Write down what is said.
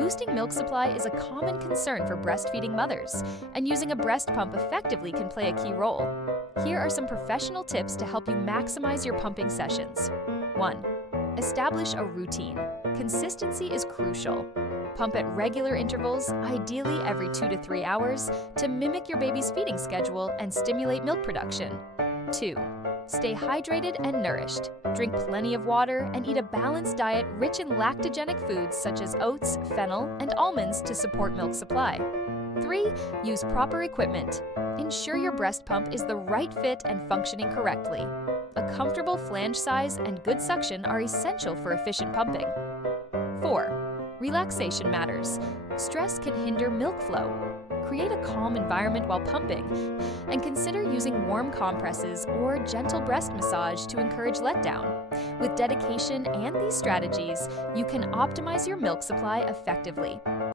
Boosting milk supply is a common concern for breastfeeding mothers, and using a breast pump effectively can play a key role. Here are some professional tips to help you maximize your pumping sessions. 1. Establish a routine. Consistency is crucial. Pump at regular intervals, ideally every 2 to 3 hours, to mimic your baby's feeding schedule and stimulate milk production. 2. Stay hydrated and nourished. Drink plenty of water and eat a balanced diet rich in lactogenic foods such as oats, fennel, and almonds to support milk supply. 3. Use proper equipment. Ensure your breast pump is the right fit and functioning correctly. A comfortable flange size and good suction are essential for efficient pumping. 4. Relaxation matters. Stress can hinder milk flow. Create a calm environment while pumping, and consider using warm compresses or gentle breast massage to encourage letdown. With dedication and these strategies, you can optimize your milk supply effectively.